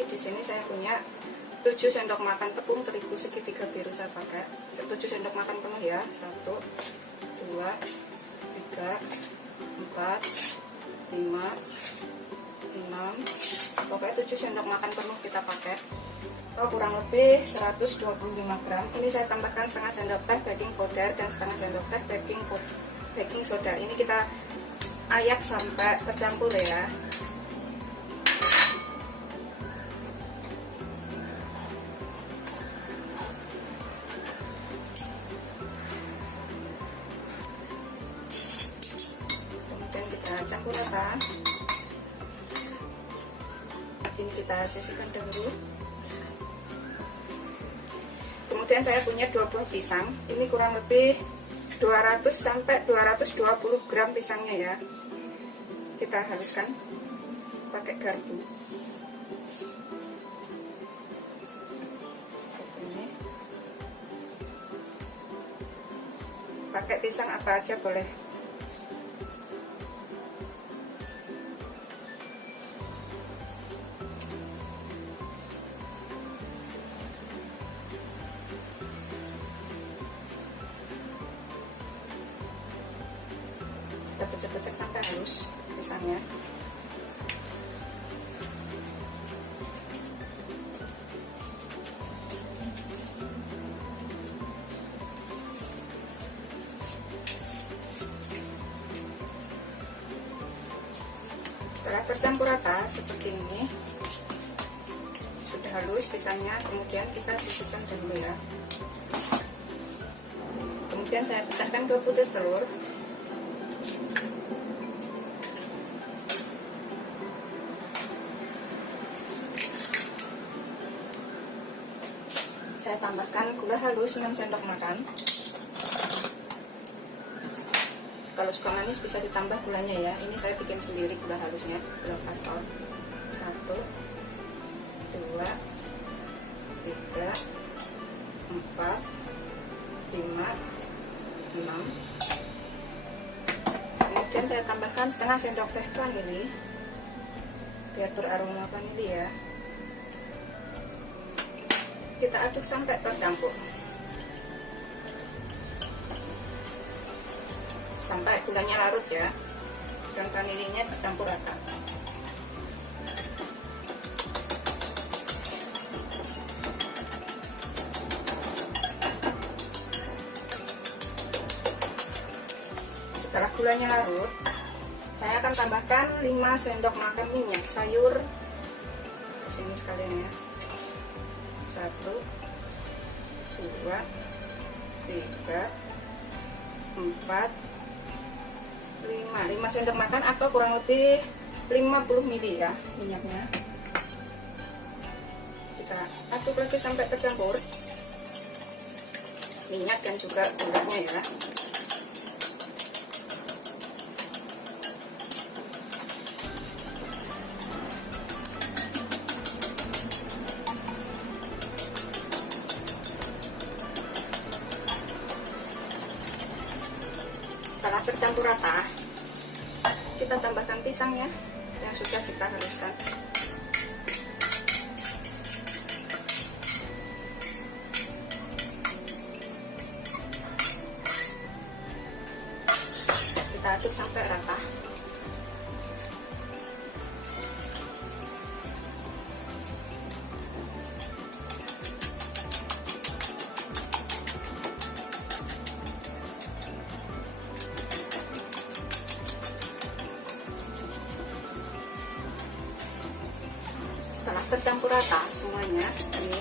lagi. Di sini saya punya 7 sendok makan tepung terigu segitiga biru saya pakai. 7 sendok makan penuh ya. 1, 2, 3, 4, 5, 6. Pokoknya 7 sendok makan penuh kita pakai. Kurang lebih 125 gram. Ini saya tambahkan setengah sendok teh baking powder dan setengah sendok teh baking soda. Ini kita ayak sampai tercampur ya. Kemudian kita campur rata. Ini kita sisihkan dahulu. Kemudian saya punya 2 buah pisang. Ini kurang lebih 200 sampai 220 gram pisangnya ya. Kita haluskan pakai garpu. Seperti ini. Pakai pisang apa aja boleh. Kita pecah-pecah sampai halus pisangnya. Setelah tercampur rata seperti ini, sudah halus pisangnya. Kemudian kita sisihkan dulu ya. Kemudian saya pecahkan 2 butir telur. Saya tambahkan gula halus 6 sendok makan. Kalau suka manis bisa ditambah gulanya ya. Ini saya bikin sendiri gula halusnya, gula pastel. 1, 2, 3, 4, 5, 6. Kemudian saya tambahkan setengah sendok teh vanili biar beraroma vanili ya. Kita aduk sampai tercampur, sampai gulanya larut ya, dan vanilinya tercampur rata. Setelah gulanya larut, saya akan tambahkan 5 sendok makan minyak sayur ke sini sekalian ya. 1, 2, 3, 4, 5 sendok makan atau kurang lebih 50 ml ya minyaknya. Kita aduk lagi sampai tercampur minyak dan juga gulanya ya. Setelah tercampur rata, kita tambahkan pisangnya yang sudah kita haluskan. Kita aduk sampai rata. Setelah tercampur rata semuanya, ini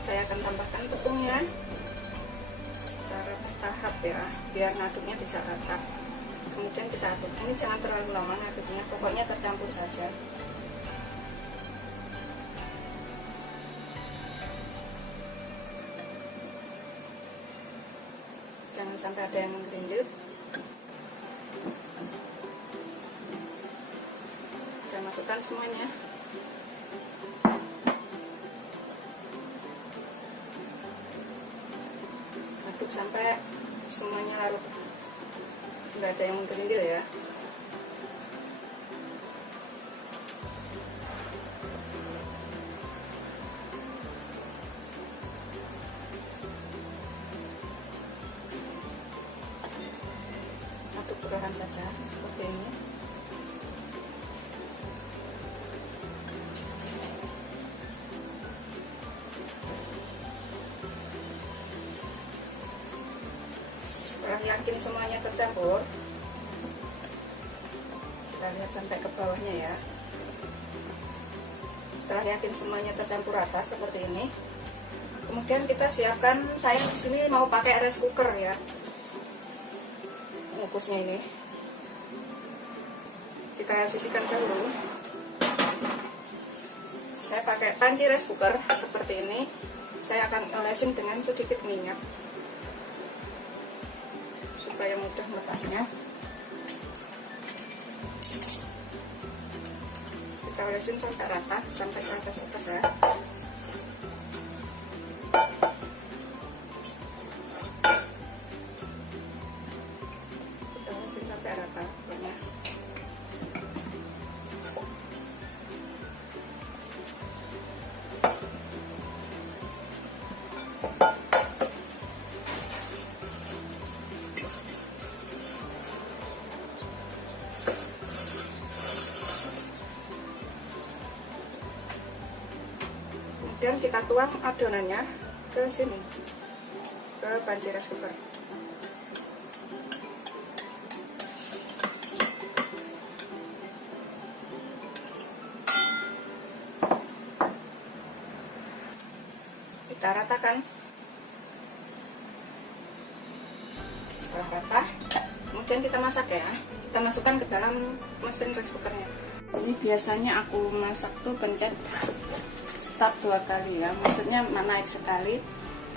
saya akan tambahkan tepungnya secara bertahap ya, biar ngaduknya bisa rata. Kemudian kita aduk. Ini jangan terlalu lama ngaduknya, pokoknya tercampur saja. Jangan sampai ada yang menggerindil. Saya masukkan semuanya. Aduk sampai semuanya larut, nggak ada yang menggerindil ya. saja seperti ini. Setelah yakin semuanya tercampur, kita lihat sampai ke bawahnya ya. Setelah yakin semuanya tercampur rata seperti ini, kemudian kita siapkan, saya di sini mau pakai rice cooker ya, ngukusnya ini. Kita sisihkan dulu. Saya pakai panci rice cooker seperti ini. Saya akan olesin dengan sedikit minyak supaya mudah melepasnya. Kita olesin sampai rata, sampai ke atas ya. Kita olesin sampai rata ya. Kemudian kita tuang adonannya ke sini, ke panci rice cooker. Kita ratakan. Setelah rata, kemudian kita masak ya. Kita masukkan ke dalam mesin rice cookernya. Ini biasanya aku masak tuh pencet start 2 kali ya, maksudnya naik sekali.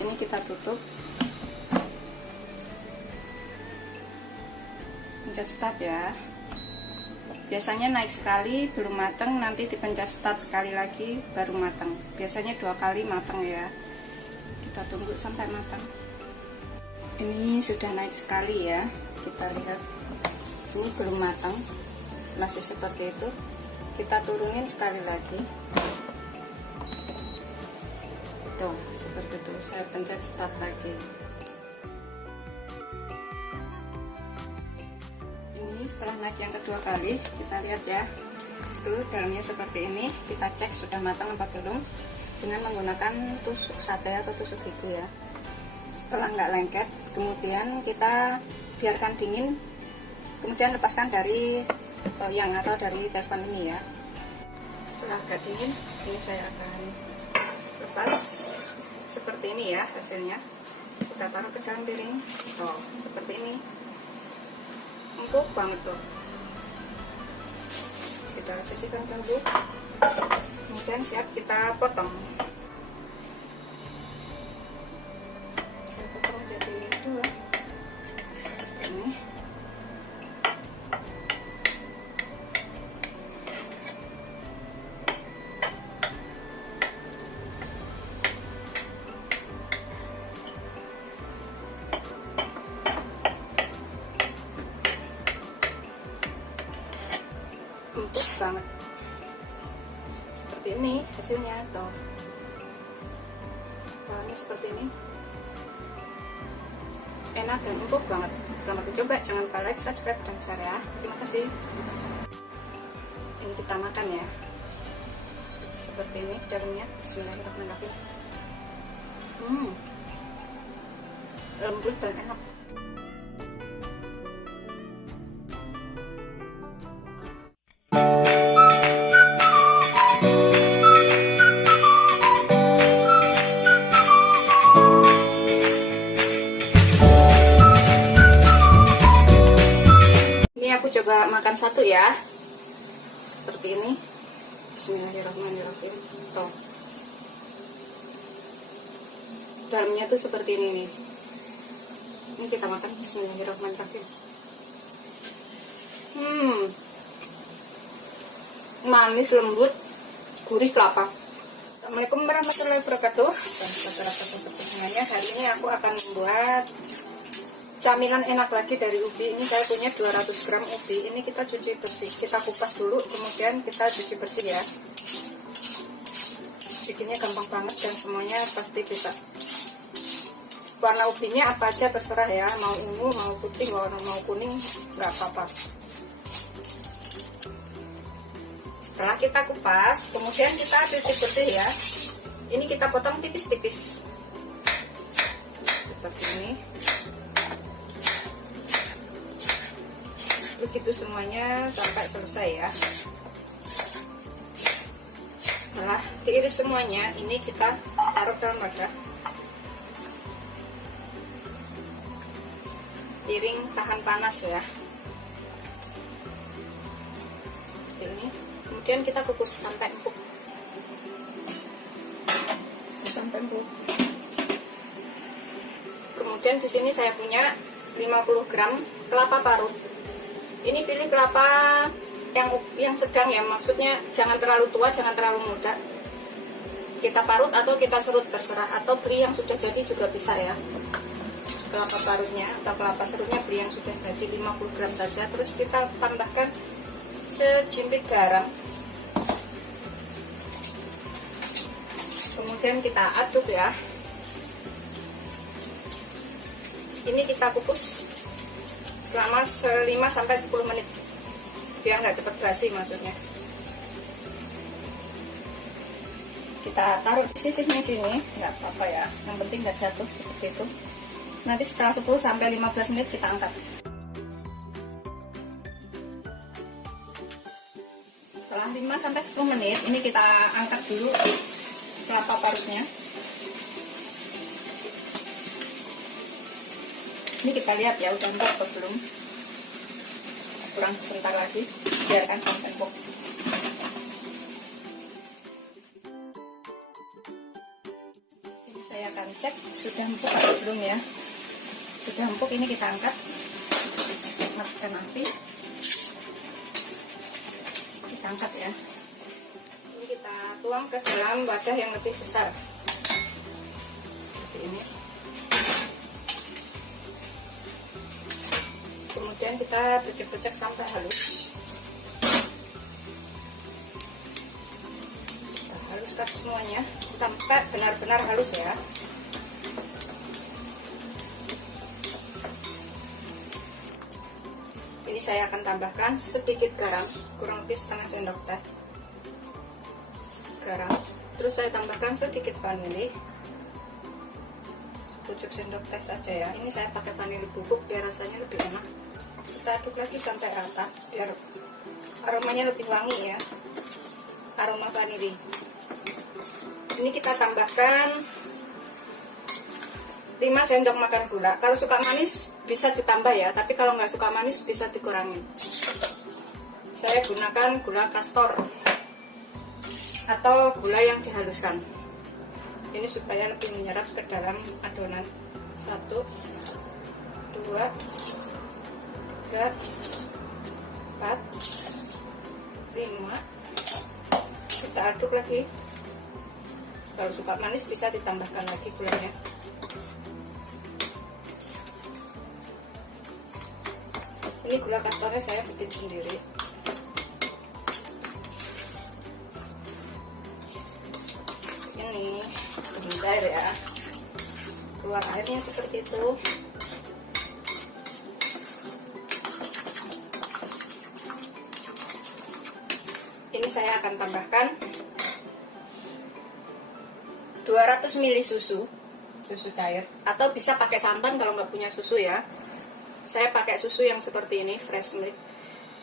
Ini kita tutup, pencet start ya. Biasanya naik sekali belum matang, nanti dipencet start sekali lagi baru matang. Biasanya 2 kali matang ya. Kita tunggu sampai matang. Ini sudah naik sekali ya, kita lihat. Ini belum matang, masih seperti itu. Kita turunin sekali lagi. Tuh, seperti itu. Saya pencet start lagi. Ini setelah naik yang kedua kali, kita lihat ya. Tuh, dalamnya seperti ini. Kita cek sudah matang apa belum dengan menggunakan tusuk sate atau tusuk gigi ya. Setelah nggak lengket, kemudian kita biarkan dingin. Kemudian lepaskan dari loyang atau dari teflon ini ya. Setelah agak dingin, ini saya akan lepas. Seperti ini ya hasilnya. Kita taruh ke dalam piring. Tuh, seperti ini. Empuk banget tuh. Kita sisihkan dulu. Kemudian siap kita potong. Saya potong jadi 2. Seperti ini. Empuk banget seperti ini hasilnya tuh. Warnanya seperti ini, enak dan empuk banget. Selamat mencoba, jangan lupa like, subscribe, dan share ya. Terima kasih. Ini kita makan ya, seperti ini dalamnya. Bismillahirrahmanirrahim. Lembut dan enak. Coba makan satu ya, seperti ini. Bismillahirrahmanirrahim. Tuh, dalamnya tuh seperti ini nih. Ini kita makan. Bismillahirrahmanirrahim. Manis, lembut, gurih kelapa. Assalamualaikum warahmatullahi wabarakatuh. Hari ini aku akan membuat camilan enak lagi dari ubi. Ini saya punya 200 gram ubi. Ini kita cuci bersih, kita kupas dulu, kemudian kita cuci bersih ya. Bikinnya gampang banget dan semuanya pasti bisa. warna ubinya apa aja terserah ya, mau ungu, mau putih, mau kuning, nggak apa-apa. Setelah kita kupas, kemudian kita cuci bersih ya. Ini kita potong tipis-tipis seperti ini. Begitu semuanya sampai selesai ya. Setelah diiris semuanya, ini kita taruh dalam wadah. Piring tahan panas ya. Seperti ini. Kemudian kita kukus sampai empuk. Kemudian di sini saya punya 50 gram kelapa parut. Ini pilih kelapa yang sedang ya, maksudnya jangan terlalu tua, jangan terlalu muda. Kita parut atau kita serut terserah, atau beli yang sudah jadi juga bisa ya. Kelapa parutnya atau kelapa serutnya beli yang sudah jadi 50 gram saja. Terus kita tambahkan sejimpit garam. Kemudian kita aduk ya. Ini kita kukus selama 5-10 menit biar nggak cepat basi, maksudnya. Kita taruh di sisihnya sini, nggak apa-apa ya, yang penting nggak jatuh seperti itu. Nanti setelah 10-15 menit kita angkat. Setelah 5-10 menit ini kita angkat dulu kelapa parutnya. Ini kita lihat ya, udah empuk atau belum. Kurang sebentar lagi, biarkan sampai empuk. Ini saya akan cek sudah empuk atau belum ya. Sudah empuk, ini kita angkat. Matikan api. Kita angkat ya. Ini kita tuang ke dalam wadah yang lebih besar. Seperti ini. Kemudian kita tucuk-tucuk sampai halus. Kita haluskan semuanya sampai benar-benar halus ya. Ini saya akan tambahkan sedikit garam, kurang lebih setengah sendok teh garam. Terus saya tambahkan sedikit vanili, sepucuk sendok teh saja ya. Ini saya pakai vanili bubuk biar rasanya lebih enak. Kita aduk lagi sampai rata biar aromanya lebih wangi ya, aroma vanili. Ini kita tambahkan 5 sendok makan gula. Kalau suka manis bisa ditambah ya, tapi kalau nggak suka manis bisa dikurangin. Saya gunakan gula kastor atau gula yang dihaluskan. Ini supaya lebih menyerap ke dalam adonan. 1, 2, 3, 4, 5. Kita aduk lagi. Kalau suka manis bisa ditambahkan lagi gulanya. Ini gula kastornya saya bikin sendiri. Ini cair ya, keluar airnya seperti itu. Ini saya akan tambahkan 200 ml susu cair, atau bisa pakai santan kalau nggak punya susu ya. Saya pakai susu yang seperti ini, fresh milk.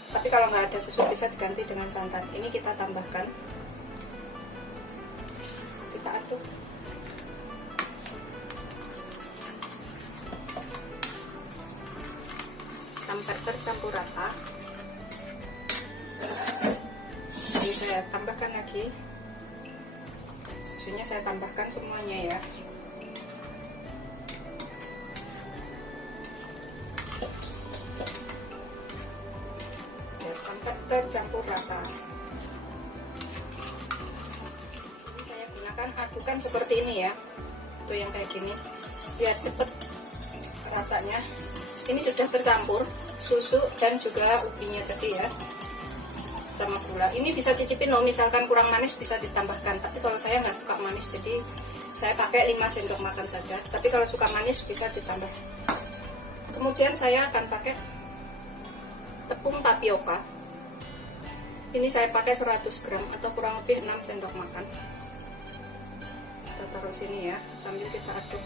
Tapi kalau nggak ada susu bisa diganti dengan santan. Ini kita tambahkan. Kita aduk. Sampai tercampur rata. Ini saya tambahkan lagi. Susunya saya tambahkan semuanya ya. Sampai tercampur rata. Ini saya gunakan adukan seperti ini ya, tuh yang kayak gini, biar cepet ratanya. Ini sudah tercampur susu dan juga ubinya tadi ya, sama gula. Ini bisa cicipin loh, misalkan kurang manis bisa ditambahkan, tapi kalau saya nggak suka manis, jadi Saya pakai 5 sendok makan saja, tapi kalau suka manis bisa ditambah. Kemudian saya akan pakai tepung tapioka. Ini saya pakai 100 gram atau kurang lebih 6 sendok makan. Kita taruh sini ya, sambil kita aduk.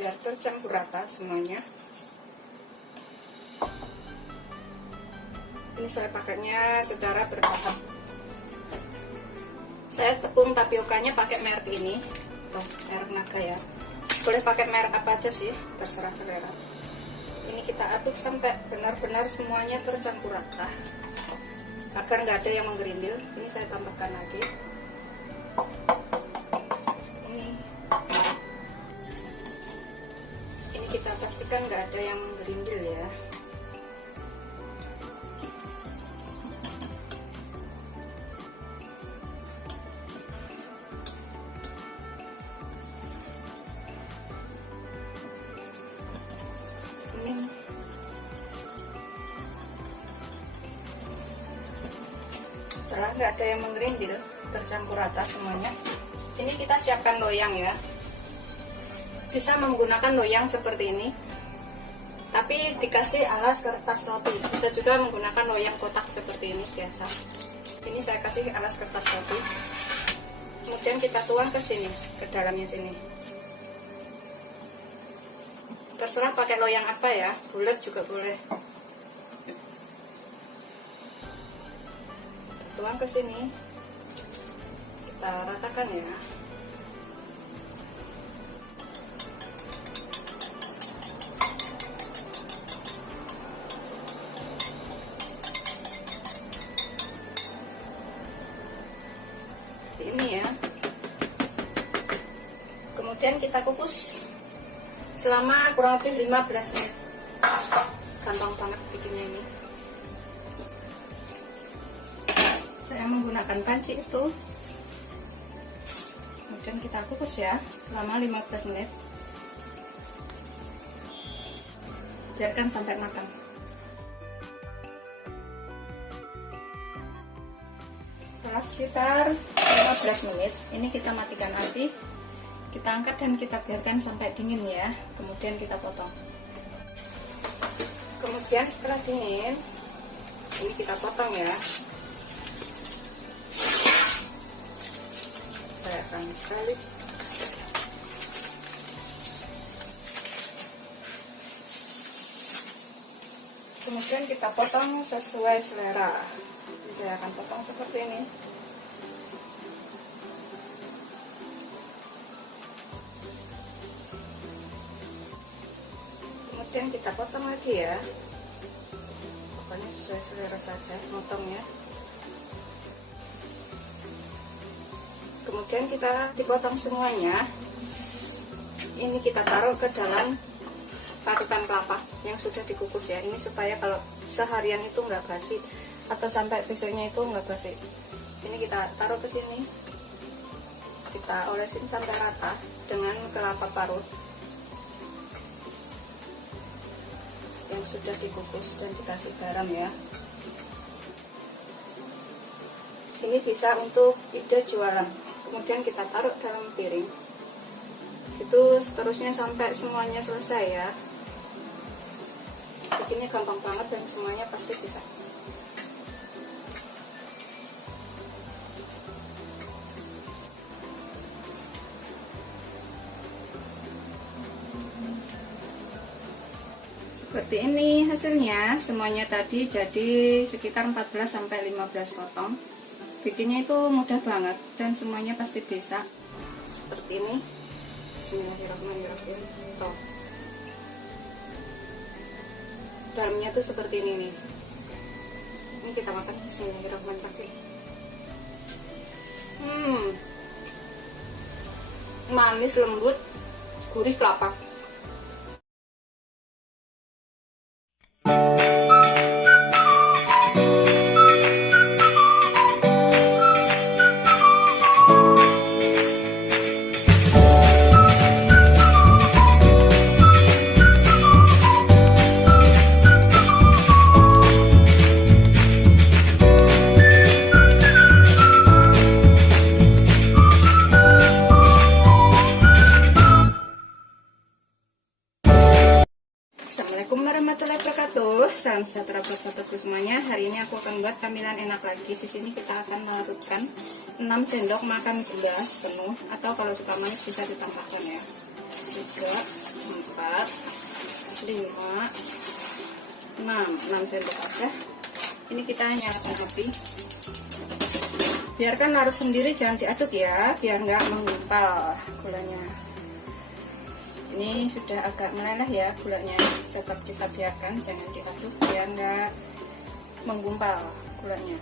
Biar tercampur rata semuanya. Ini saya pakainya secara bertahap. Saya tepung tapiokanya pakai merek ini, merek Naga ya. Boleh pakai merek apa aja sih, terserah selera. Ini kita aduk sampai benar-benar semuanya tercampur rata, agar nggak ada yang menggerindil. Ini saya tambahkan lagi. Ini kita pastikan nggak ada yang menggerindil ya. Setelah nggak ada yang menggerindil, tercampur rata semuanya, ini kita siapkan loyang ya. Bisa menggunakan loyang seperti ini, tapi dikasih alas kertas roti. Bisa juga menggunakan loyang kotak seperti ini biasa. Ini saya kasih alas kertas roti. Kemudian kita tuang ke sini, ke dalamnya sini. Terserah pakai loyang apa ya, bulat juga boleh. Tuang ke sini, kita ratakan ya. Seperti ini ya. Kemudian kita kukus selama kurang lebih 15 menit. Gampang banget bikinnya ini. Saya menggunakan panci itu. Kemudian kita kukus ya selama 15 menit. Biarkan sampai matang. Setelah sekitar 15 menit, ini kita matikan api. Kita angkat dan kita biarkan sampai dingin ya. Kemudian kita potong. Kemudian setelah dingin, ini kita potong ya. Saya akan balik. Kemudian kita potong sesuai selera. Saya akan potong seperti ini. Kemudian kita potong lagi ya. Pokoknya sesuai selera saja potongnya. Kemudian kita dipotong semuanya. Ini kita taruh ke dalam parutan kelapa yang sudah dikukus ya. Ini supaya kalau seharian itu nggak basi atau sampai besoknya itu nggak basi. Ini kita taruh ke sini. Kita olesin sampai rata dengan kelapa parut yang sudah dikukus dan dikasih garam ya. Ini bisa untuk ide jualan. Kemudian kita taruh dalam piring. Itu seterusnya sampai semuanya selesai ya. Bikinnya gampang banget dan semuanya pasti bisa. Seperti ini hasilnya. Semuanya tadi jadi sekitar 14-15 potong. Bikinnya itu mudah banget dan semuanya pasti bisa. Seperti ini. Bismillahirrahmanirrahim. Tuh. Dalamnya tuh seperti ini nih. Ini kita makan. Bismillahirrahmanirrahim. Manis, lembut, gurih kelapa. salam sejahtera buat sahabatku semuanya. Hari ini aku akan buat camilan enak lagi. Di sini kita akan melarutkan 6 sendok makan gula penuh, atau kalau suka manis bisa ditambahkan ya. 3, 4, 5, 6 sendok aja. Ini kita nyalakan api. Biarkan larut sendiri, jangan diaduk ya, biar nggak menggumpal gulanya. Ini sudah agak meleleh ya gulanya, tetap kita biarkan, jangan diaduk biar nggak menggumpal gulanya.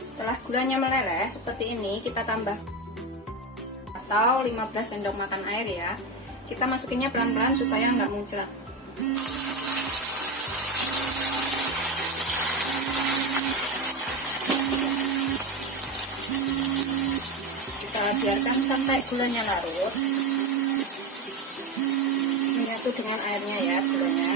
Setelah gulanya meleleh seperti ini, kita tambah atau 15 sendok makan air ya. Kita masukinnya pelan-pelan supaya nggak muncrat. Kita biarkan sampai gulanya larut, menyatu dengan airnya ya gulanya.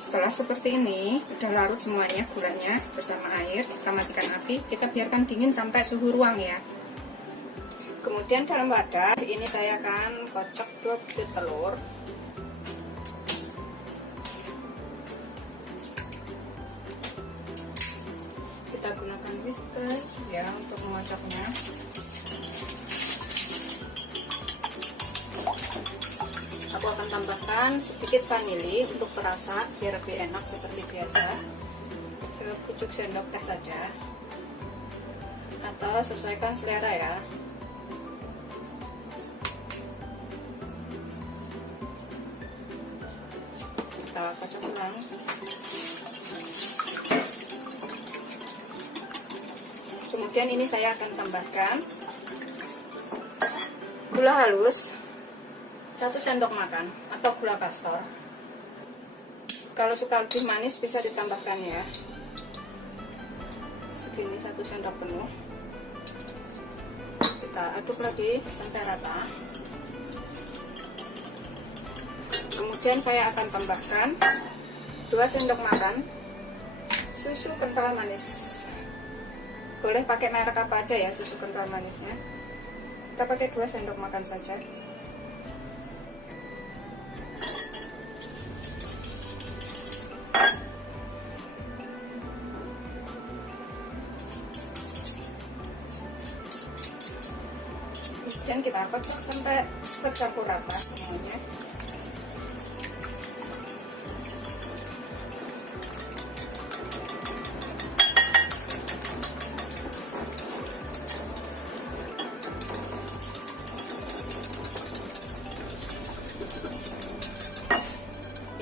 Setelah seperti ini, sudah larut semuanya gulanya bersama air, kita matikan api, kita biarkan dingin sampai suhu ruang ya. Kemudian dalam wadah ini saya akan kocok 2 butir telur. Kita gunakan whisker ya untuk mengocoknya. Aku akan tambahkan sedikit vanili untuk perasa biar lebih enak seperti biasa. Sepucuk sendok teh saja, atau sesuaikan selera ya. Kita kocok ulang. Kemudian ini saya akan tambahkan gula halus 1 sendok makan atau gula pastor. Kalau suka lebih manis bisa ditambahkan ya. Segini 1 sendok penuh. Kita aduk lagi sampai rata. Kemudian saya akan tambahkan 2 sendok makan susu kental manis. Boleh pakai merek apa aja ya susu kental manisnya. Kita pakai 2 sendok makan saja. Kemudian kita kocok sampai tercampur rata semuanya.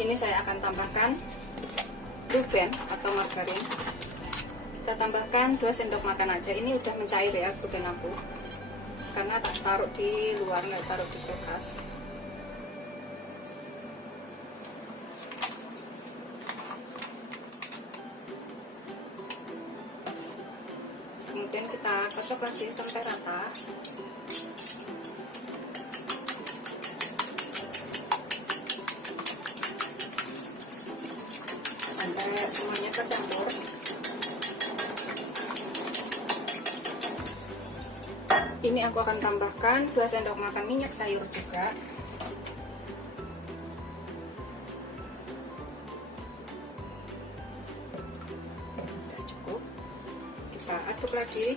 Ini saya akan tambahkan blue band atau margarin. Kita tambahkan 2 sendok makan aja. Ini udah mencair ya blue band aku, karena tak taruh di luar, nggak taruh di kulkas. Kemudian kita kocok lagi sampai rata. Sampai semuanya tercampur. Ini aku akan tambahkan 2 sendok makan minyak sayur juga. Sudah cukup. Kita aduk lagi.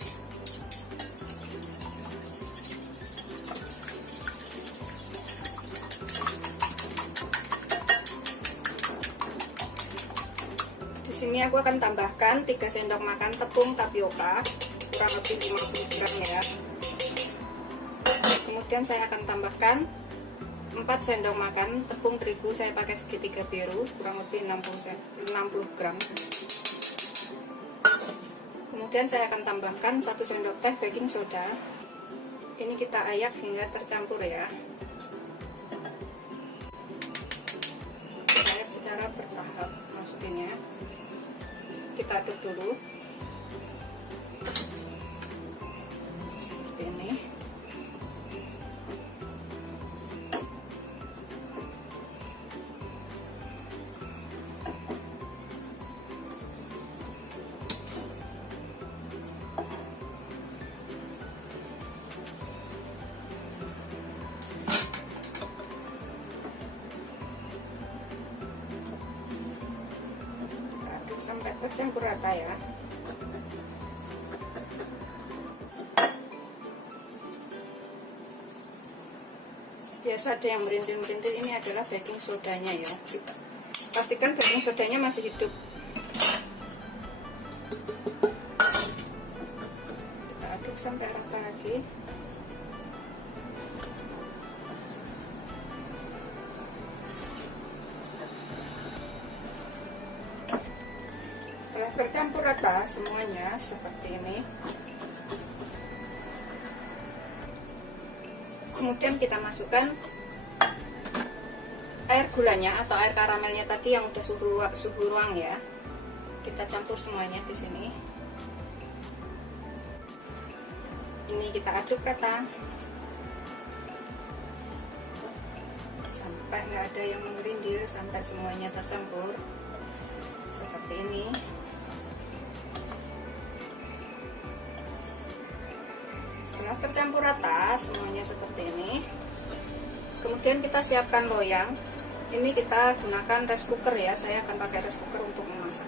Di sini aku akan tambahkan 3 sendok makan tepung tapioka, kurang lebih 50 gram ya. Kemudian saya akan tambahkan 4 sendok makan tepung terigu, saya pakai segitiga biru, kurang lebih 60 gram. Kemudian saya akan tambahkan 1 sendok teh baking soda. Ini kita ayak hingga tercampur ya. Ayak secara bertahap masukinnya. Kita aduk dulu seperti ini. tercampur rata ya. Biasa ada yang merintil-merintil, ini adalah baking sodanya ya. Pastikan baking sodanya masih hidup. Kita aduk sampai rata lagi. Setelah tercampur rata semuanya seperti ini, kemudian kita masukkan air gulanya atau air karamelnya tadi yang udah suhu ruang ya. Kita campur semuanya di sini. Ini kita aduk rata sampai nggak ada yang mengerindil, sampai semuanya tercampur seperti ini. Setelah tercampur rata semuanya seperti ini, kemudian kita siapkan loyang. Ini kita gunakan rice cooker ya, saya akan pakai rice cooker untuk memasak.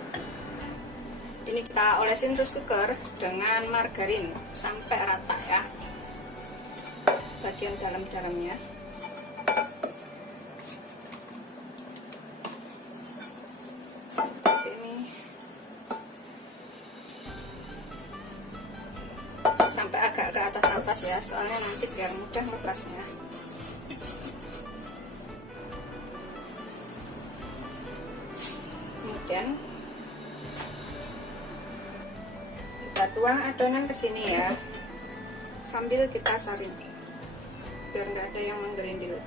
Ini kita olesin rice cooker dengan margarin sampai rata ya, bagian dalam-dalamnya. Seperti ini. Sampai agak ke atas-atas ya, soalnya nanti biar mudah ngepasnya. Kemudian kita tuang adonan ke sini ya, sambil kita saring biar nggak ada yang menggerindil.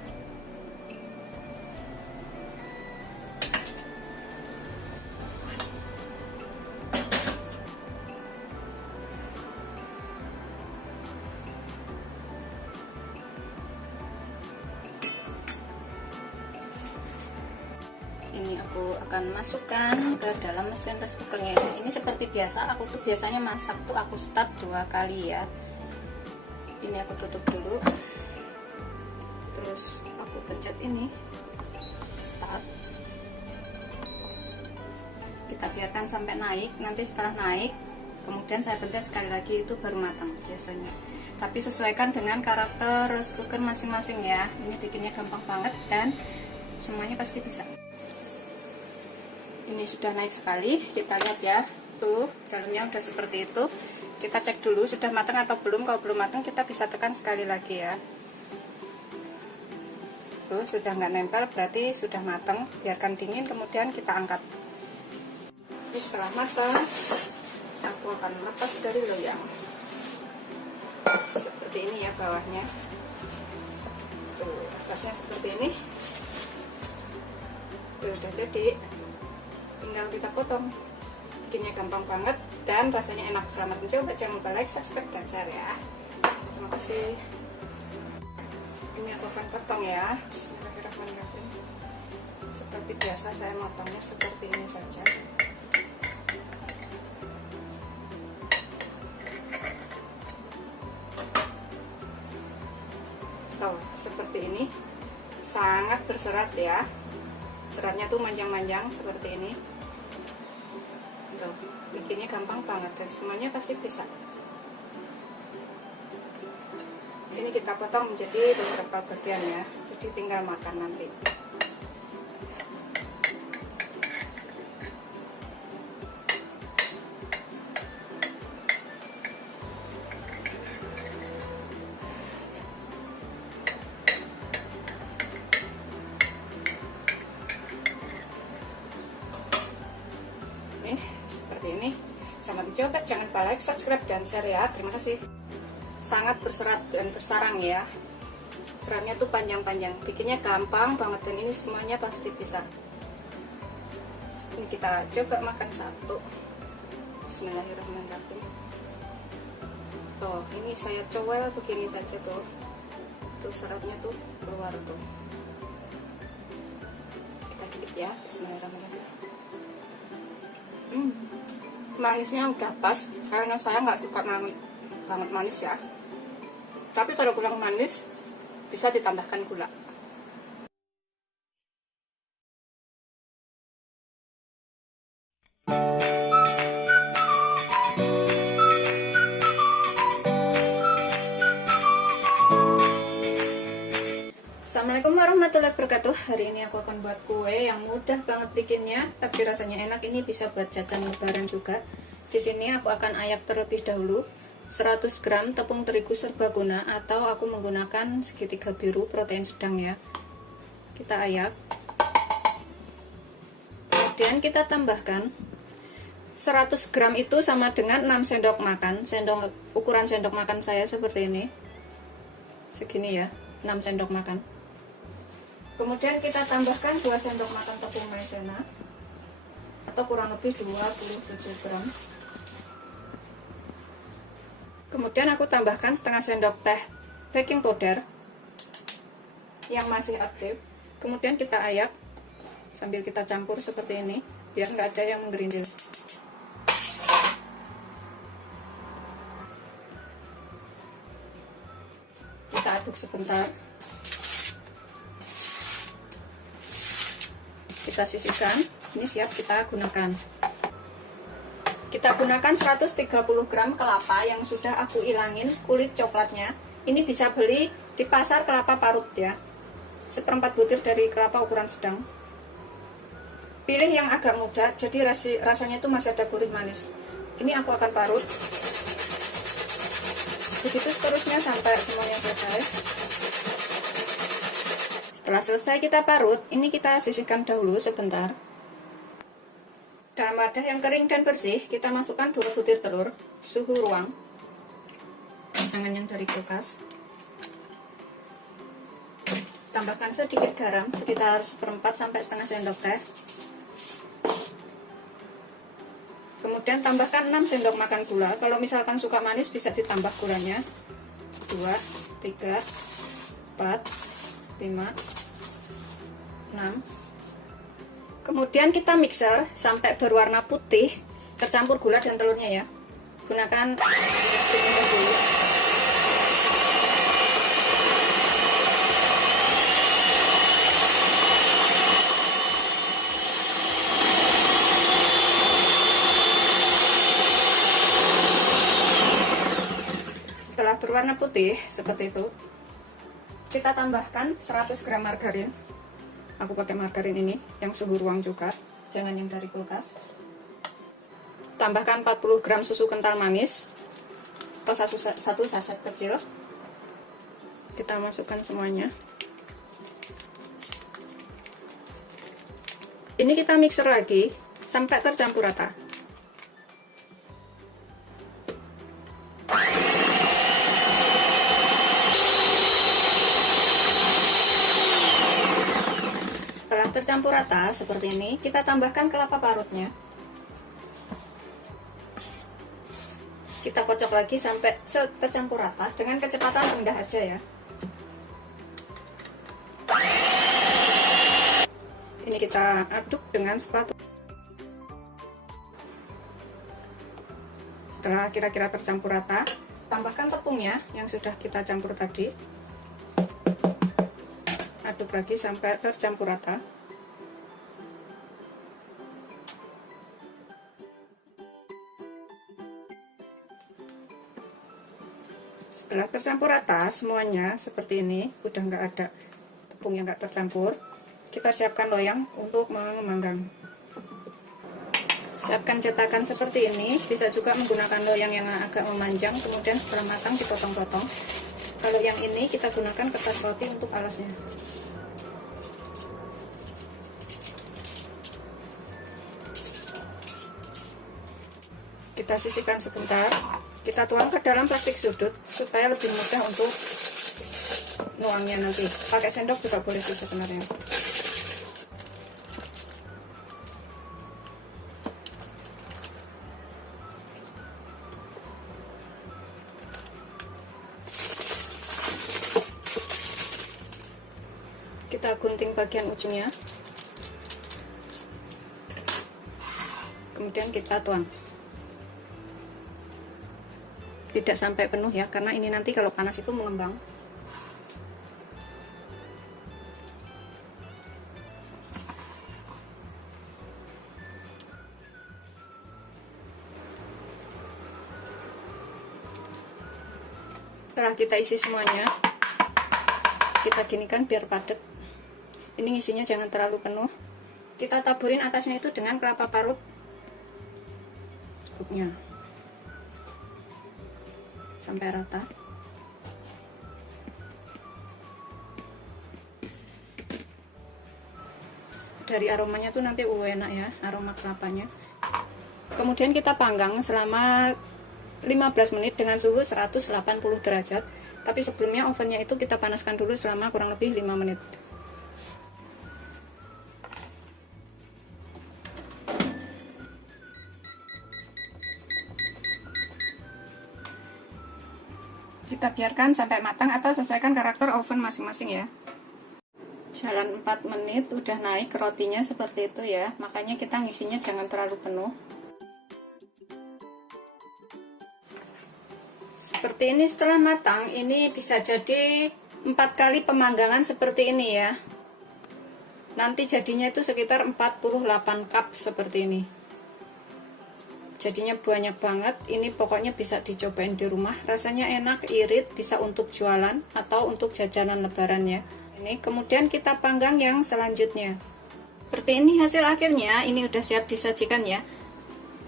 Ini aku akan masukkan ke dalam mesin rice cookernya. Ini seperti biasa, aku tuh biasanya masak tuh aku start 2 kali ya. Ini aku tutup dulu, terus aku pencet ini start. Kita biarkan sampai naik, nanti setelah naik kemudian saya pencet sekali lagi, itu baru matang biasanya. Tapi sesuaikan dengan karakter rice cooker masing-masing ya. Ini bikinnya gampang banget dan semuanya pasti bisa. Ini sudah naik sekali, kita lihat ya, tuh dalamnya udah seperti itu. Kita cek dulu sudah matang atau belum. Kalau belum matang kita bisa tekan sekali lagi ya. Tuh sudah nggak nempel, berarti sudah matang. Biarkan dingin kemudian kita angkat. Ini setelah matang, aku akan lepas dari loyang seperti ini ya bawahnya. Tuh atasnya seperti ini. Tuh udah jadi, tinggal kita potong. Bikinnya gampang banget dan rasanya enak. Selamat mencoba, jangan lupa like, subscribe, dan share ya. Terima kasih. Ini aku akan potong ya. Bismillahirrahmanirrahim. Seperti biasa saya motongnya seperti ini saja. Tuh seperti ini, sangat berserat ya. Seratnya tuh manjang-manjang seperti ini. Tuh, bikinnya gampang banget dan semuanya pasti bisa. Ini kita potong menjadi beberapa bagian ya, jadi tinggal makan nanti. Seperti ini. Selamat mencoba, jangan lupa like, subscribe, dan share ya. Terima kasih. Sangat berserat dan bersarang ya. Seratnya tuh panjang-panjang, bikinnya gampang banget dan ini semuanya pasti bisa. Ini kita coba makan satu. Bismillahirrahmanirrahim. Tuh, ini saya cowel begini saja tuh. Tuh seratnya tuh keluar tuh. Kita dikit ya. Bismillahirrahmanirrahim. Manisnya udah pas, karena saya nggak suka banget manis ya. Tapi kalau kurang manis bisa ditambahkan gula. warahmatullahi wabarakatuh. Hari ini aku akan buat kue yang mudah banget bikinnya, tapi rasanya enak. Ini bisa buat jajan lebaran juga. Di sini aku akan ayak terlebih dahulu 100 gram tepung terigu serbaguna, atau aku menggunakan segitiga biru protein sedang ya. Kita ayak. Kemudian kita tambahkan 100 gram itu sama dengan 6 sendok makan. Ukuran sendok makan saya seperti ini. Segini ya, 6 sendok makan. Kemudian kita tambahkan 2 sendok makan tepung maizena, atau kurang lebih 27 gram. Kemudian aku tambahkan setengah sendok teh baking powder yang masih aktif. Kemudian kita ayak sambil kita campur seperti ini, biar nggak ada yang menggerindil. Kita aduk sebentar. Kita sisihkan. Ini siap kita gunakan. Kita gunakan 130 gram kelapa yang sudah aku ilangin kulit coklatnya. Ini bisa beli di pasar kelapa parut ya. 1/4 butir dari kelapa ukuran sedang. Pilih yang agak muda, jadi rasanya itu masih ada gurih manis. Ini aku akan parut. Begitu seterusnya sampai semuanya selesai. Setelah selesai kita parut, ini kita sisihkan dahulu sebentar. Dalam wadah yang kering dan bersih, kita masukkan 2 butir telur suhu ruang. Jangan yang dari kulkas. Tambahkan sedikit garam, sekitar 1/4 sampai setengah sendok teh. Kemudian tambahkan 6 sendok makan gula. Kalau misalkan suka manis bisa ditambah gulanya. 2, 3, 4, 5, 6. Kemudian kita mixer sampai berwarna putih, tercampur gula dan telurnya ya. Gunakan dulu. Setelah berwarna putih seperti itu, kita tambahkan 100 gram margarin. Aku pakai margarin ini yang suhu ruang juga, jangan yang dari kulkas. Tambahkan 40 gram susu kental manis atau satu saset kecil. Kita masukkan semuanya. Ini kita mixer lagi sampai tercampur rata. Tercampur rata seperti ini, kita tambahkan kelapa parutnya. Kita kocok lagi sampai tercampur rata dengan kecepatan rendah aja ya. Ini kita aduk dengan spatula. Setelah kira-kira tercampur rata, tambahkan tepungnya yang sudah kita campur tadi. Aduk lagi sampai tercampur rata. Setelah tercampur rata semuanya seperti ini, udah nggak ada tepung yang nggak tercampur, kita siapkan loyang untuk memanggang. Siapkan cetakan seperti ini, bisa juga menggunakan loyang yang agak memanjang, kemudian setelah matang dipotong-potong. Kalau yang ini kita gunakan kertas roti untuk alasnya. Kita sisihkan sebentar. Kita tuang ke dalam plastik sudut supaya lebih mudah untuk nuangnya nanti. Pakai sendok juga boleh sih sebenarnya. Kita gunting bagian ujungnya. Kemudian kita tuang. Tidak sampai penuh ya, karena ini nanti kalau panas itu mengembang. Setelah kita isi semuanya, kita ginikan biar padat. Ini isinya jangan terlalu penuh. Kita taburin atasnya itu dengan kelapa parut cukupnya sampai rata. Dari aromanya tuh nanti enak ya, aroma kelapanya. Kemudian kita panggang selama 15 menit dengan suhu 180 derajat. Tapi sebelumnya ovennya itu kita panaskan dulu selama kurang lebih 5 menit. Kita biarkan sampai matang atau sesuaikan karakter oven masing-masing ya. Jalan 4 menit udah naik rotinya seperti itu ya. Makanya kita ngisinya jangan terlalu penuh. Seperti ini setelah matang, ini bisa jadi 4 kali pemanggangan seperti ini ya. Nanti jadinya itu sekitar 48 cup seperti ini. Jadinya banyak banget. Ini pokoknya bisa dicobain di rumah. Rasanya enak, irit, bisa untuk jualan atau untuk jajanan lebaran ya. Ini kemudian kita panggang yang selanjutnya. Seperti ini hasil akhirnya. Ini udah siap disajikan ya.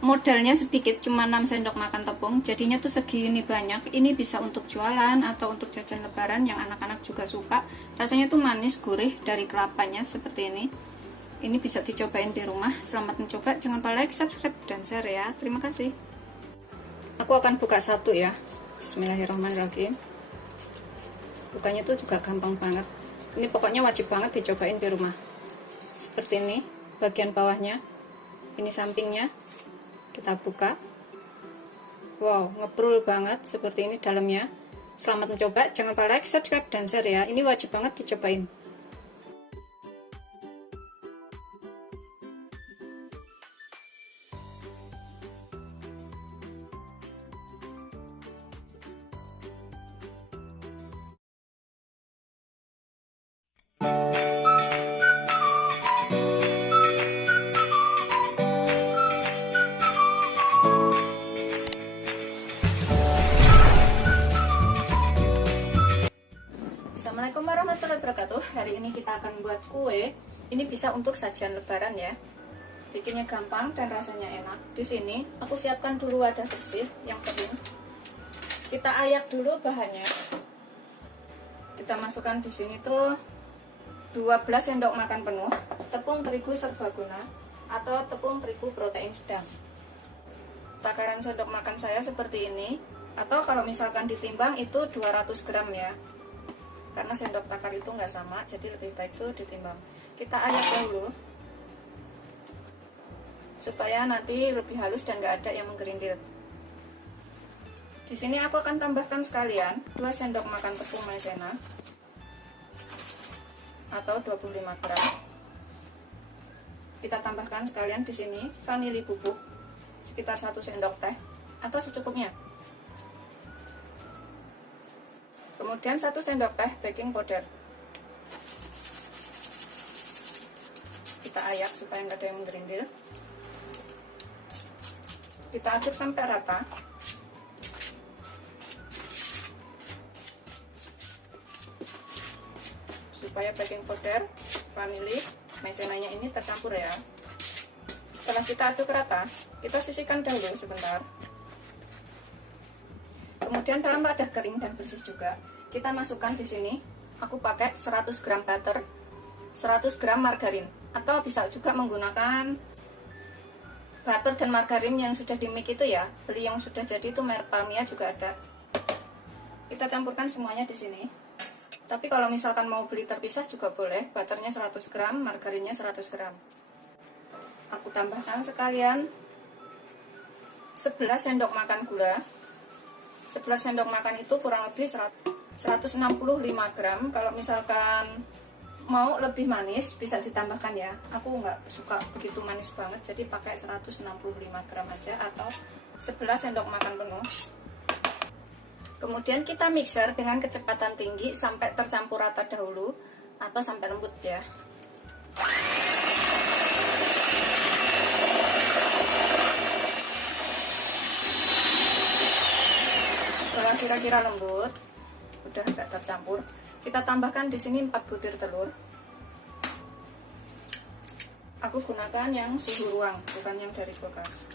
Modalnya sedikit, cuma 6 sendok makan tepung. Jadinya tuh segini banyak. Ini bisa untuk jualan atau untuk jajan lebaran yang anak-anak juga suka. Rasanya tuh manis, gurih dari kelapanya seperti ini. Ini bisa dicobain di rumah. Selamat mencoba. Jangan lupa like, subscribe, dan share ya. Terima kasih. Aku akan buka satu ya. Bismillahirrahmanirrahim. Bukanya tuh juga gampang banget. Ini pokoknya wajib banget dicobain di rumah. Seperti ini bagian bawahnya. Ini sampingnya. Kita buka. Wow, ngebrul banget seperti ini dalamnya. Selamat mencoba. Jangan lupa like, subscribe, dan share ya. Ini wajib banget dicobain. Assalamualaikum warahmatullahi wabarakatuh. Hari ini kita akan buat kue. Ini bisa untuk sajian lebaran ya. Bikinnya gampang dan rasanya enak. Di sini aku siapkan dulu wadah bersih yang kering. Kita ayak dulu bahannya. Kita masukkan di sini tuh 12 sendok makan penuh tepung terigu serbaguna atau tepung terigu protein sedang. Takaran sendok makan saya seperti ini, atau kalau misalkan ditimbang itu 200 gram ya. Karena sendok takar itu nggak sama, jadi lebih baik tuh ditimbang. Kita ayak dahulu supaya nanti lebih halus dan nggak ada yang menggerindir. Di sini aku akan tambahkan sekalian 2 sendok makan tepung maizena atau 25 gram. Kita tambahkan sekalian di sini vanili bubuk sekitar 1 sendok teh atau secukupnya. Kemudian 1 sendok teh baking powder. Kita ayak supaya nggak ada yang menggerindil. Kita aduk sampai rata. Supaya baking powder, vanili, maizenanya ini tercampur ya. Setelah kita aduk rata, kita sisihkan dahulu sebentar. Kemudian dalam wadah kering dan bersih juga, kita masukkan di sini. Aku pakai 100 gram butter, 100 gram margarin, atau bisa juga menggunakan butter dan margarin yang sudah di mix itu ya. Beli yang sudah jadi itu merek Palmia juga ada. Kita campurkan semuanya di sini. Tapi kalau misalkan mau beli terpisah juga boleh. Butternya 100 gram, margarinnya 100 gram. Aku tambahkan sekalian 11 sendok makan gula. 11 sendok makan itu kurang lebih 165 gram. Kalau misalkan mau lebih manis bisa ditambahkan ya. Aku nggak suka begitu manis banget, jadi pakai 165 gram aja atau 11 sendok makan penuh. Kemudian kita mixer dengan kecepatan tinggi sampai tercampur rata dahulu atau sampai lembut ya. Setelah kira-kira lembut, udah agak tercampur, kita tambahkan di sini 4 butir telur. Aku gunakan yang suhu ruang, bukan yang dari kulkas.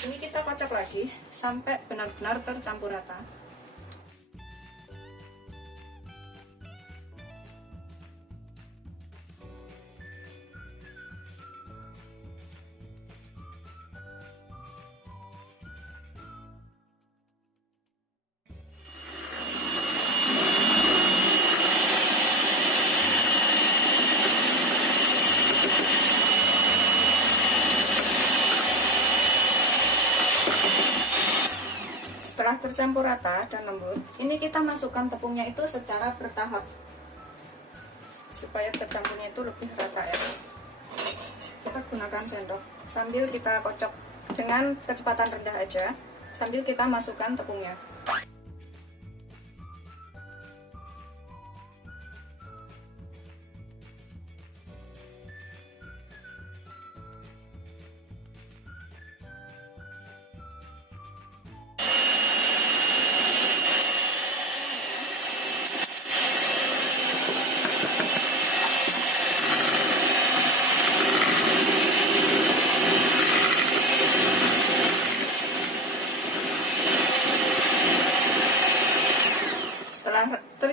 Ini kita kocok lagi sampai benar-benar tercampur rata. Setelah tercampur rata dan lembut, ini kita masukkan tepungnya itu secara bertahap supaya tercampurnya itu lebih rata ya. Kita gunakan sendok sambil kita kocok dengan kecepatan rendah aja, sambil kita masukkan tepungnya.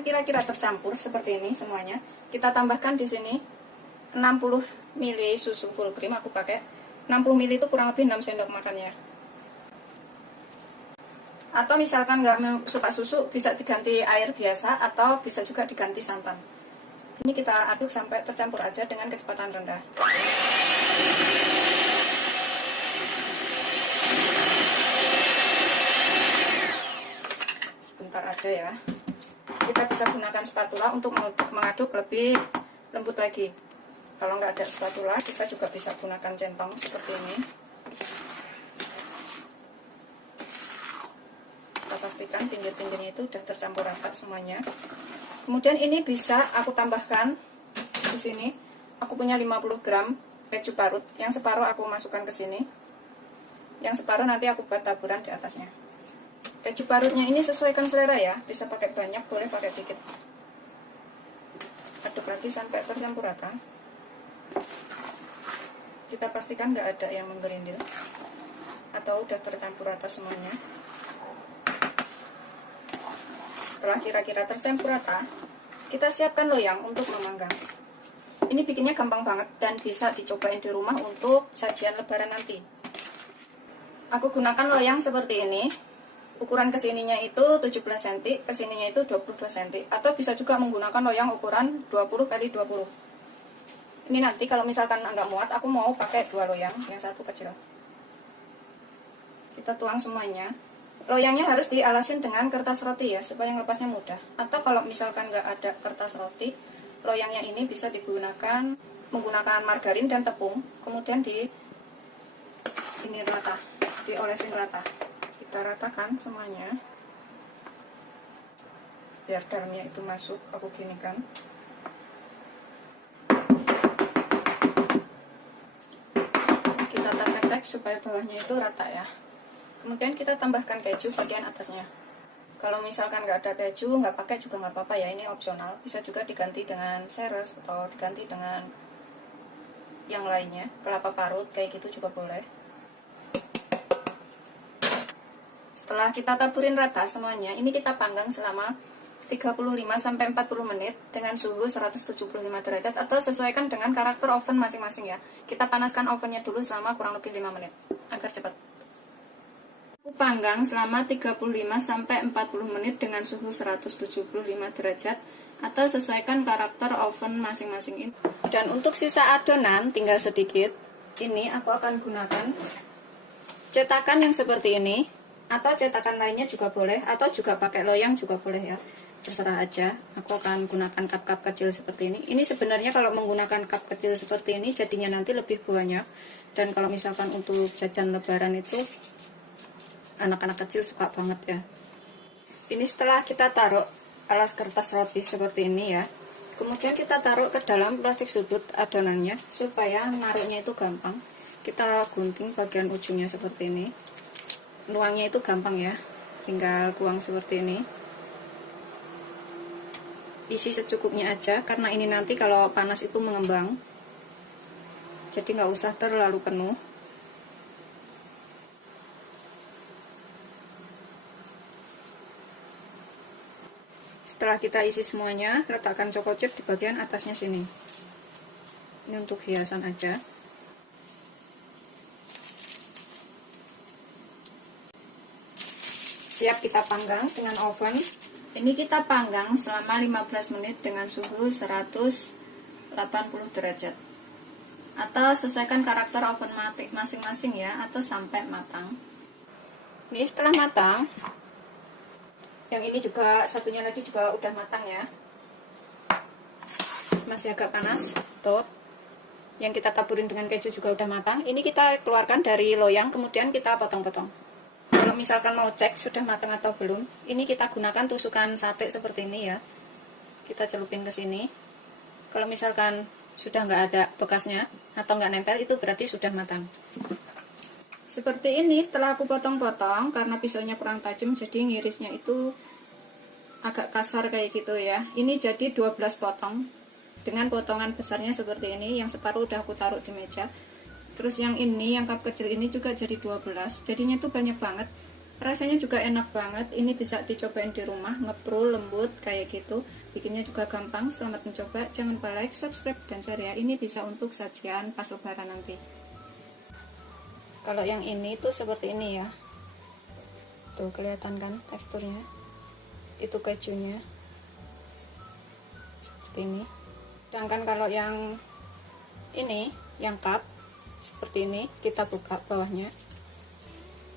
Kira-kira tercampur seperti ini semuanya, kita tambahkan di sini 60 ml susu full cream. Aku pakai 60 ml itu kurang lebih 6 sendok makan ya. Atau misalkan nggak suka susu, bisa diganti air biasa atau bisa juga diganti santan. Ini kita aduk sampai tercampur aja dengan kecepatan rendah. Sebentar aja ya. Kita bisa gunakan spatula untuk mengaduk lebih lembut lagi. Kalau nggak ada spatula, kita juga bisa gunakan centong seperti ini. Kita pastikan pinggir-pinggirnya itu sudah tercampur rata semuanya. Kemudian ini bisa aku tambahkan di sini. Aku punya 50 gram keju parut, yang separuh aku masukkan ke sini, yang separuh nanti aku buat taburan di atasnya. Keju parutnya ini sesuaikan selera ya, bisa pakai banyak, boleh pakai dikit. Aduk lagi sampai tercampur rata. Kita pastikan nggak ada yang menggerindil atau udah tercampur rata semuanya. Setelah kira-kira tercampur rata, kita siapkan loyang untuk memanggang. Ini bikinnya gampang banget dan bisa dicobain di rumah untuk sajian lebaran nanti. Aku gunakan loyang seperti ini. Ukuran kesininya itu 17 cm, kesininya itu 22 cm. Atau bisa juga menggunakan loyang ukuran 20 x 20. Ini nanti kalau misalkan nggak muat, aku mau pakai 2 loyang, yang satu kecil. Kita tuang semuanya. Loyangnya harus dialasin dengan kertas roti ya, supaya ngelepasnya mudah. Atau kalau misalkan nggak ada kertas roti, loyangnya ini bisa digunakan menggunakan margarin dan tepung, kemudian ini rata, diolesin rata. Kita ratakan semuanya biar dalamnya itu masuk. Aku ginikan. Kita tek-tek supaya bawahnya itu rata ya. Kemudian kita tambahkan keju bagian atasnya. Kalau misalkan nggak ada keju, nggak pakai juga nggak apa-apa ya, ini opsional. Bisa juga diganti dengan seres atau diganti dengan yang lainnya, kelapa parut kayak gitu juga boleh. Setelah kita taburin rata semuanya, ini kita panggang selama 35-40 menit dengan suhu 175 derajat atau sesuaikan dengan karakter oven masing-masing ya. Kita panaskan ovennya dulu selama kurang lebih 5 menit agar cepat. Aku panggang selama 35-40 menit dengan suhu 175 derajat atau sesuaikan karakter oven masing-masing. Dan untuk sisa adonan tinggal sedikit. Ini aku akan gunakan cetakan yang seperti ini, atau cetakan lainnya juga boleh, atau juga pakai loyang juga boleh ya, terserah aja. Aku akan gunakan cup-cup kecil seperti ini. Ini sebenarnya kalau menggunakan cup kecil seperti ini jadinya nanti lebih banyak. Dan kalau misalkan untuk jajan lebaran itu anak-anak kecil suka banget ya. Ini setelah kita taruh alas kertas roti seperti ini ya, kemudian kita taruh ke dalam plastik sudut adonannya supaya naruhnya itu gampang. Kita gunting bagian ujungnya seperti ini. Nuangnya itu gampang ya, tinggal tuang seperti ini. isi secukupnya aja, karena ini nanti kalau panas itu mengembang, jadi nggak usah terlalu penuh. Setelah kita isi semuanya, letakkan choco chip di bagian atasnya sini. Ini untuk hiasan aja. Siap kita panggang dengan oven. Ini kita panggang selama 15 menit dengan suhu 180 derajat. Atau sesuaikan karakter oven masing-masing ya, atau sampai matang. Ini setelah matang, yang ini juga, satunya lagi juga udah matang ya. Masih agak panas, tuh. Yang kita taburin dengan keju juga udah matang. Ini kita keluarkan dari loyang, kemudian kita potong-potong. Kalau misalkan mau cek sudah matang atau belum, ini kita gunakan tusukan sate seperti ini ya. Kita celupin ke sini. Kalau misalkan sudah nggak ada bekasnya atau nggak nempel, itu berarti sudah matang. Seperti ini setelah aku potong-potong, karena pisaunya kurang tajam, jadi ngirisnya itu agak kasar kayak gitu ya. Ini jadi 12 potong dengan potongan besarnya seperti ini. Yang separuh udah aku taruh di meja. Terus yang ini, yang cup kecil ini juga jadi 12. Jadinya tuh banyak banget. Rasanya juga enak banget. Ini bisa dicobain di rumah, ngeprul, lembut kayak gitu. Bikinnya juga gampang. Selamat mencoba. Jangan lupa like, subscribe, dan share ya. Ini bisa untuk sajian pas lebaran nanti. Kalau yang ini tuh seperti ini ya. Tuh kelihatan kan teksturnya. Itu kejunya. Seperti ini. Sedangkan kalau yang ini, yang cup seperti ini, kita buka bawahnya.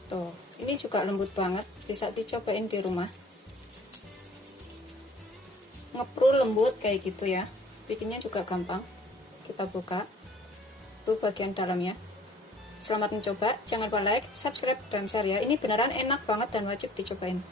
Tuh, ini juga lembut banget, bisa dicobain di rumah. Ngeprul lembut kayak gitu ya. Bikinnya juga gampang. Kita buka. Tuh bagian dalamnya. Selamat mencoba, jangan lupa like, subscribe, dan share ya. Ini beneran enak banget dan wajib dicobain.